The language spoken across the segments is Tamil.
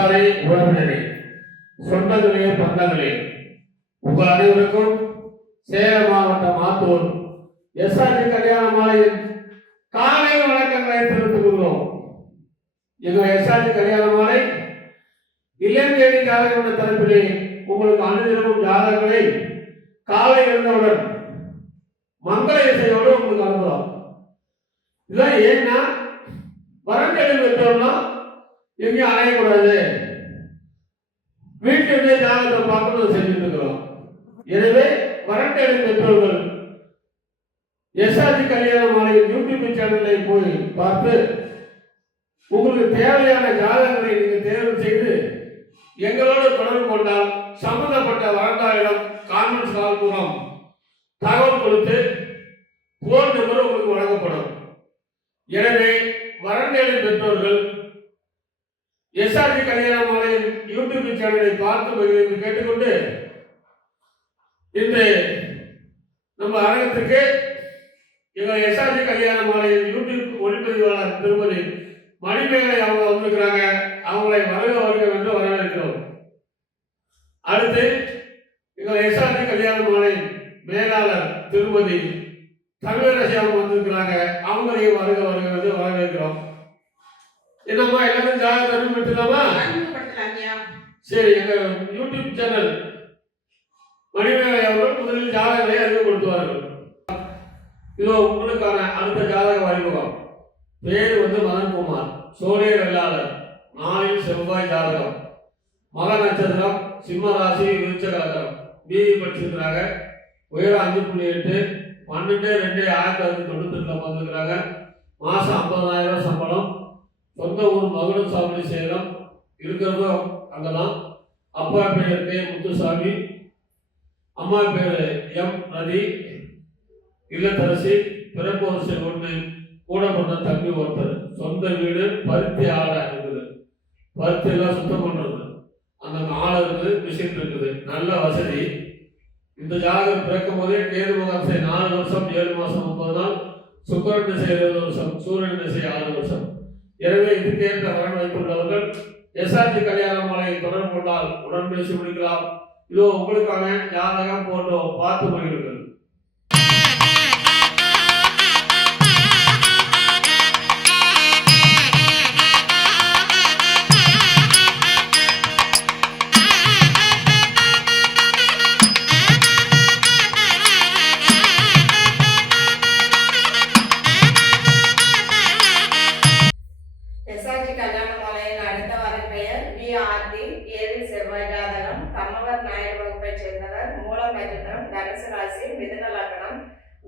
உற்றாரே உறவினரே சொந்தங்களே பந்தங்களே உங்கள் அனைவருக்கும் சேலம் மாவட்டம் ஆத்தூர் எஸ்ஆர்ஜி கல்யாண மாலையின் காலை வணக்கங்களை தெரிவித்துக் கொள்கிறோம். எங்கள் எஸ்ஆர்ஜி கல்யாண மாலை இல்லம் தேடி ஜாதகம் தரப்பிலே உங்களுக்கு அனுதினமும் ஜாதகங்களை காலை எழுந்தவுடன் மங்கள இசையோடு உங்களுக்கு அனுப்புகிறோம். இதெல்லாம் ஏன்னா வரன்களில் பெற்றோம்னா எங்கேயும் அலையக்கூடாது, வீட்டிலே ஜாதகத்தை பார்க்கணும் செஞ்சுட்டு இருக்கிறோம். எனவே வரன்களின் பெற்றோர்கள் எஸ்ஆர்ஜி கல்யாண மாலையின் யூடியூப் சேனலை போய் பார்த்து உங்களுக்கு தேவையான ஜாதகங்களை நீங்கள் தேர்வு செய்து எங்களோடு தொடர்பு கொண்டால் சம்பந்தப்பட்ட வரன்காரிடம் கான்ஃபரன்ஸ் கால் மூலம் தகவல் கொடுத்து போன் நம்பர் உங்களுக்கு வழங்கப்படும். எனவே வரன்களின் பெற்றோர்கள் எஸ்ஆர்ஜி கல்யாண மாலையின் யூடியூப் சேனலை பார்த்து கேட்டுக்கொண்டு இன்று நம்ம அரங்கத்துக்கு எங்கள் எஸ்ஆர்ஜி கல்யாண மாலையின் யூடியூப் ஒளிப்பதிவாளர் திருமதி மணிமேகலை அவங்க வந்திருக்கிறாங்க. அவங்களை வருக வருக என்று வரவேற்கிறோம். அடுத்து எங்கள் எஸ்ஆர்ஜி கல்யாண மாலை மேலாளர் திருமதி தமிழரசி அவங்க வந்திருக்கிறாங்க. அவங்களையும் வருக வருக என்று வரவேற்கிறோம். என்னம்மா எல்லாரும் ஜாதகம் பெற்றுலாமா? சரி, எங்க யூடியூப் சேனல் மணிமேகலை அவர்கள் முதலில் ஜாதகங்களை அறிமுகப்படுத்துவார்கள். இதோ உங்களுக்கான அடுத்த ஜாதக அறிமுகம். பேரு மதன்குமார், சோழிய வெள்ளாளர், நாளில் செவ்வாய் ஜாதகம், மக நட்சத்திரம், சிம்ம ராசி, விருச்சக லக்னம், பிஇ படிச்சிருக்கிறாங்க. உயரம் 5.8, 12/2/1998 வந்திருக்கிறாங்க. மாசம் 50,000 சம்பளம். சொந்த ஊர் மகுடம் சாவடி சேலம், இருக்கிறதும் அங்கதான். அப்பா பேர் கே முத்துசாமி, அம்மா பேரு எம் ரதி, இல்லத்தரசி, பிறப்பு வருஷம் 1, கூட பிறந்த தம்பி ஒருத்தர். சொந்த வீடு பருத்தி ஆலை இருக்குது, பருத்தி எல்லாம் சுத்தம் பண்றது, அந்த ஆலை இருக்குது, மிஷின் இருக்குது, நல்ல வசதி. இந்த ஜாதகம் பிறக்கும் போதே கேது மகர்சை 4 வருஷம் 7 மாசம் 30 நாள், சுக்கரன் திசை 20 வருஷம், சூரியன் திசை 6 வருஷம். எனவே இதுக்கேற்ற வரன் வைத்துள்ளவர்கள் எஸ்ஆர்ஜி கல்யாண மாலையை தொடர்பு கொண்டால் உடன் பேசி முடிக்கலாம். இதோ உங்களுக்கான ஜாதகம் போட்டோ பார்த்து மகிழ்வுகள்.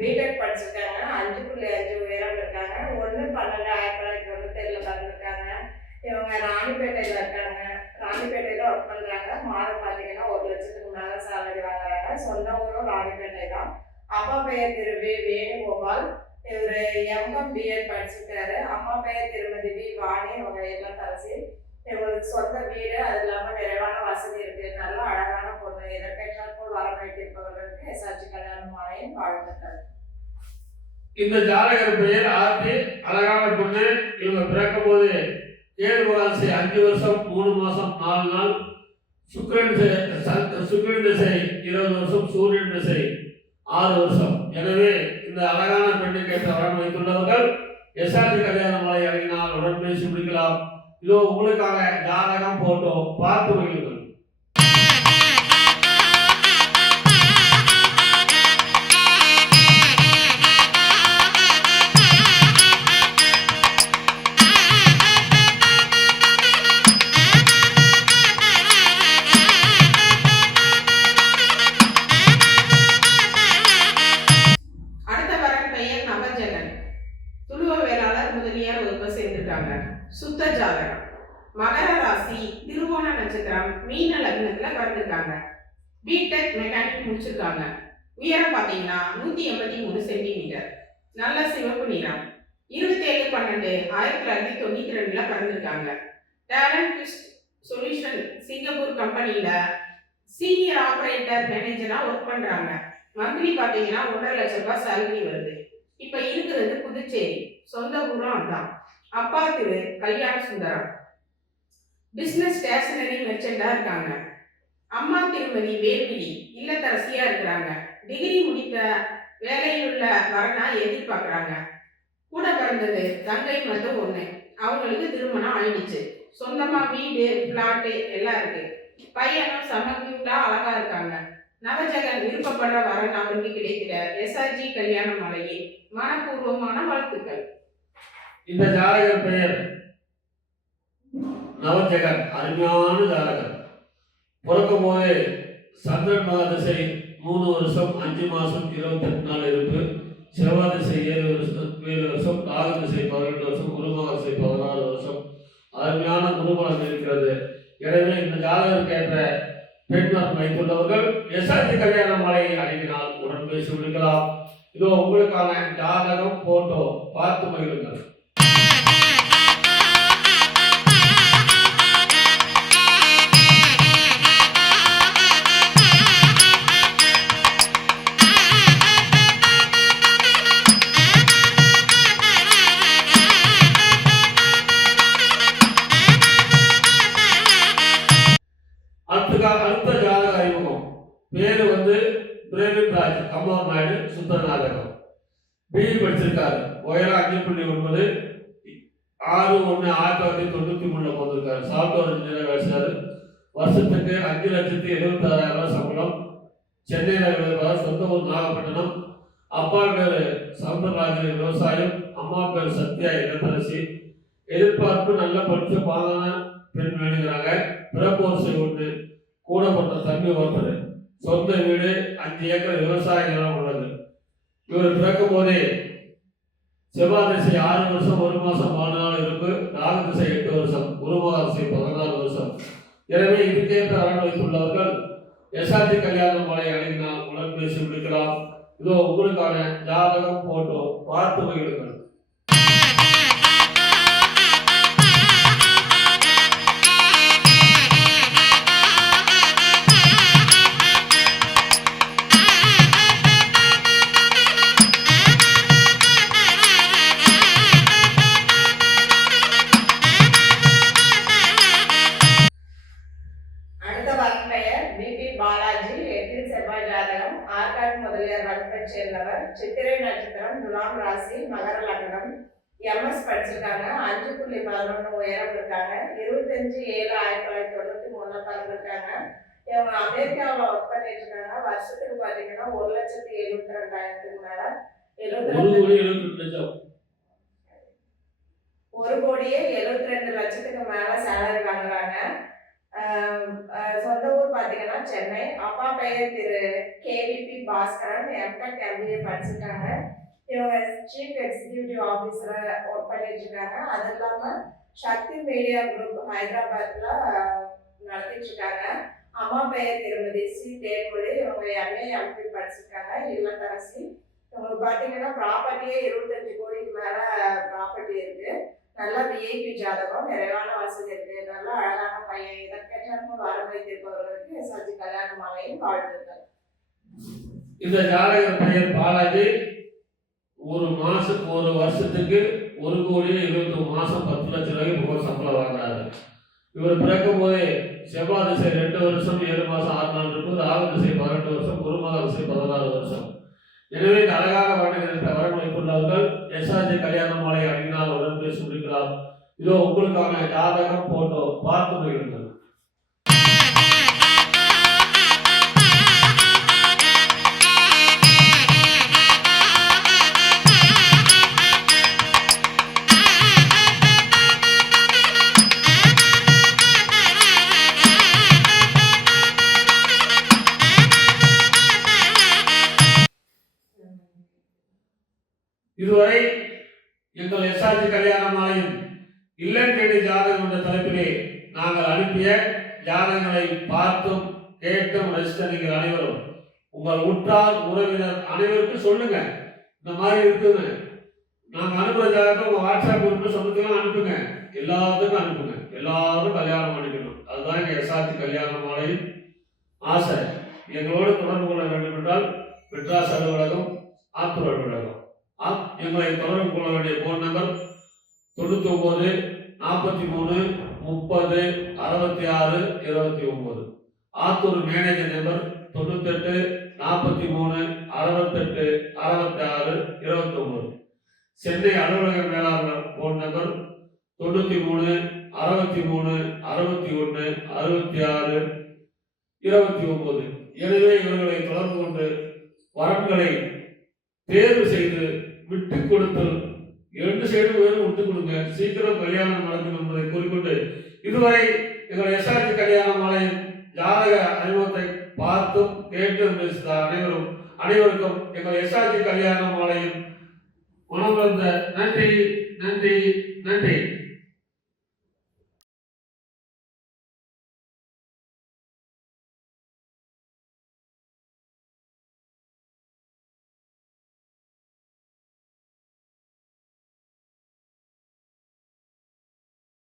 பிடெக் படிச்சிருக்காங்க. 5.5 உயரம் இருக்காங்க. 1/12/1997 பிறந்திருக்காங்க. இவங்க ராணிப்பேட்டையில் இருக்காங்க. ராணிப்பேட்டையில் ஒர்க் பண்ணுறாங்க. மாதம் பார்த்தீங்கன்னா 1 லட்சத்துக்கு மேலே சேலரி வாங்குறாங்க. சொந்த ஊரும் ராணிப்பேட்டை தான். அப்பா பெயர் திரு வி வேணுகோபால், இவர் எம்எம் பிஎட் படிச்சிருக்காரு. அம்மா பெயர் திருமதி வி வாணி, அவங்க இல்லத்தரசி. இவங்களுக்கு சொந்த வீடு, அது இல்லாமல் நிறைவான வசதி இருக்கு. நல்ல அழகான பொண்ணு. இதற்கேற்றால் போல் வர வைத்திருப்பவர்களுக்கு எஸ்ஆர்ஜி கல்யாண மாலையின் வாழ்த்துக்கள். இந்த ஜாதகர் பெயர் ஆர்த்தி, அழகான பொண்ணு. இவங்க பிறக்கும் போது கேது மகராசி 5 வருஷம் 3 மாசம் 4 நாள், சுக்கிரன் திசை 20 வருஷம், சூரியன் திசை 6 வருஷம். எனவே இந்த அழகான பெண்ணுக்கு ஏற்ற வரன் வைத்துள்ளவர்கள் எஸ்ஆர்ஜி கல்யாண மாலை அழகினால் உடன் பேசி முடிக்கலாம். இதோ உங்களுக்காக ஜாதகம் போட்டோ பார்த்து மகிழுங்கள். சுத்த ஜாதகம், மகர ராசி, திருவோண நட்சத்திரம், மீன லக்னத்துல பிறந்திருக்காங்க. பிடெக் மெக்கானிக் முடிச்சிருக்காங்க. உயரம் பார்த்தீங்கன்னா 183 சென்டிமீட்டர். நல்ல சிவப்பு நிறம். 27/12/1992 பிறந்திருக்காங்க. டேலண்ட் குவிஸ்ட் சொல்யூஷன் சிங்கப்பூர் கம்பெனியில சீனியர் ஆபரேட்டர் மேனேஜரா ஒர்க் பண்றாங்க. மந்த்லி பார்த்தீங்கன்னா 1.5 லட்சம் ரூபாய் சேலரி வருது. இப்ப இருக்கிறது புதுச்சேரி. சொந்த ஊரும் அதான். அப்பா திரு கல்யாண சுந்தரம். பிசினஸ் ஸ்டேஷனரி மெர்ச்சண்டா இருக்காங்க. அம்மா திருமதி வேல்விழி இல்லத்தரசியா இருக்கிறாங்க. டிகிரி முடித்த வேலையில் உள்ள வரனா எதிர்பார்க்குறாங்க. கூட பிறந்தது தங்கை மட்டும் ஒன்று. அவங்களுக்கு திருமணம் ஆயிடுச்சு. சொந்தமா வீடு பிளாட்டு எல்லாம் இருக்கு. பையனும் செம கியூட்டா அழகா இருக்காங்க. நவஜகன் விருப்பப்படுற வரன் அவருக்கு கிடைக்கிற எஸ்ஆர்ஜி கல்யாண மலையில் மனப்பூர்வமான வாழ்த்துக்கள். இந்த ஜாதகர் பெயர் நவஜகன். அருமையான ஜாதகர். பிறக்கும் போதே சந்திரன் மகாதிசை 3 வருஷம் 5 மாசம் 28 நாள் இருப்பு. செவ்வாய் திசை 7 வருஷம், ராகு திசை 18 வருஷம், குருமக திசை 16 வருஷம். அருமையான குருபலம் இருக்கிறது. எனவே இந்த ஜாதகருக்கு ஏற்ற பெண்மர் வைத்துள்ளவர்கள் எஸ்ஆர்ஜி கல்யாண மாலையை அணுகினால் உடன் பேசி விடுக்கலாம். இதோ உங்களுக்கான ஜாதகம் போட்டோ பார்த்து மகிழுங்கள். அடுத்த ஜாதக அறிமுகம். பேரு பிரேமின் ராஜ், கம்மார் நாயுடு, சுத்த நாடகம். பிஇ படிச்சிருக்காரு. உயரம் 5.9, 6/1/1993 போட்டிருக்காரு. சாஃப்ட்வேர் இன்ஜினியர் வேலைச்சாரு. வருஷத்துக்கு 5,76,000 சம்பளம். சென்னையில் இருக்கிறார். சொந்த ஊர் நாகப்பட்டினம். அப்பா பேரு சவுந்தரராஜன், விவசாயம். அம்மா பேர் சத்யா, இல்லத்தரசி. எதிர்பார்ப்பு நல்ல படிச்ச பாதான பெண் வேணுங்கிறாங்க. பிறப்பு வரிசை 1, கூட பட்ட தம்பி ஒருத்தர். சொந்த வீடு, 5 ஏக்கர் விவசாய நிலம் உள்ளது. இவர் பிறக்கும் போதே செவ்வாய் திசை 6 வருஷம் 1 மாசம் 4 நாள் இருப்பு. ராகு திசை 8 வருஷம், குருமக திசை 14 வருஷம். எனவே இதுக்கேற்ற அரன் வைத்துள்ளவர்கள் எஸ்ஆர்ஜி கல்யாண மாலை அணிந்தால் உடன் பேசி முடிக்கலாம். இதோ உங்களுக்கான ஜாதகம் போட்டோ பார்த்து மகிழுங்கள். பாலாஜி, 8 செவ்வாய் ஜாதகம். ஆற்காடு முதலியார் வகுப்பை சேர்ந்தவர். சித்திரை நட்சத்திரம், துலாம் ராசி, மகர லக்னம். எம்எஸ் படிச்சிருக்காங்க. 5.11 உயரம் இருக்காங்க. 25/7/1993 பிறந்திருக்காங்க. இவங்க அமெரிக்காவில் ஒர்க் பண்ணிட்டு இருக்காங்க. வருஷத்துக்கு பார்த்தீங்கன்னா 1,72,000 மேல 1,72,00,000 மேல சேலரி வாங்குறாங்க. சொந்த ஊர் பார்த்தீங்கன்னா சென்னை. அப்பா பெயர் திரு கேவிபி பாஸ்கரன். எம்டெக் MBA படிச்சிருக்காங்க. இவங்க சீஃப் எக்ஸிக்யூட்டிவ் ஆஃபீஸர் ஒர்க் பண்ணிட்டு இருக்காங்க. அது இல்லாமல் சக்தி மீடியா குரூப் ஹைதராபாத்ல நடத்திட்டு இருக்காங்க. அம்மா பெயர் திருமதி சி தேன்மொழி. இவங்க MA MPhil படிச்சிருக்காங்க. இல்லத்தரசி. இவங்களுக்கு பார்த்தீங்கன்னா ப்ராப்பர்ட்டியே 25 கோடிக்கு மேலே ப்ராப்பர்ட்டி இருக்கு. நல்ல விஐபி ஜாதகம், நிறைவான வசதி இருக்கு. நல்ல அழகான பையன். இதற்கேற்ற வர வைத்திருப்பவர்களுக்கு எஸ்ஆர்ஜி கல்யாண மாலையும் வாழ்த்துக்கள். இந்த ஜாதகர் பெயர் பாலாஜி. ஒரு வருஷத்துக்கு 1,20,00,000 மாசம் 10 லட்சம் ரூபாய்க்கு போக சம்பளம் வாங்குறாரு. இவர் பிறக்கும் போதே செவ்வாய் திசை 2 வருஷம் 7 மாசம் 6 நாள் இருப்பு. ராகு திசை 18 வருஷம், குருமக திசை 16 வருஷம். எனவே இந்த அழகாக வரன் வைத்துள்ளவர்கள் எஸ்ஆர்ஜி கல்யாண மாலை அணிந்தால் உடன் பேசி முடிக்கலாம். இதோ உங்களுக்கான ஜாதகம் போட்டோ பார்த்து மகிழுங்கள். இதுவரை எங்கள் எஸ்ஆர்ஜி கல்யாண மாலையின் இல்லம் தேடி ஜாதகம் என்ற தலைப்பிலே நாங்கள் அனுப்பிய ஜாதகங்களை பார்த்தும் கேட்டும் ரசித்த நீங்கள் அனைவரும் உங்கள் உற்றார் உறவினர் அனைவருக்கும் சொல்லுங்க. இந்த மாதிரி இருக்குங்க, நாங்கள் அனுப்புற ஜாதகத்தை உங்கள் வாட்ஸ்அப் குரூப்ல சொந்தத்துக்கெல்லாம் அனுப்புங்க. எல்லாத்துக்கும் அனுப்புங்க. எல்லாரும் கல்யாணம் பண்ணிக்கணும். அதுதான் எங்கள் எஸ்ஆர்ஜி கல்யாண மாலையின் ஆசை. எங்களோடு தொடர்பு கொள்ள வேண்டும் என்றால் மெட்ராஸ் அலுவலகம், ஆத்தூர் அலுவலகம். எங்களை தொடர்பு கொள்ள வேண்டிய phone number 99 43 30 66 29. Attur manager number 98 43 68 66 29. Chennai அலுவலக மேலாளர் போன் நம்பர் 93 63 61 66 29. எனவே இவர்களை தொடர்பு கொண்டு வரன்களை தேர்வு செய்து விட்டு கொடுத்தல், 2 சைடு வேணும் விட்டு கொடுங்க, சீக்கிரம் கல்யாணம் நடக்கும் என்பதை கூறிக்கொண்டு, இதுவரை எங்கள் எஸ்ஆர்ஜி கல்யாண மாலை ஜாதக அறிமுகத்தை பார்த்தும் கேட்டும் பேசுகிற அனைவருக்கும் எங்கள் எஸ்ஆர்ஜி கல்யாண மாலையின் மனமார்ந்த நன்றி நன்றி நன்றி.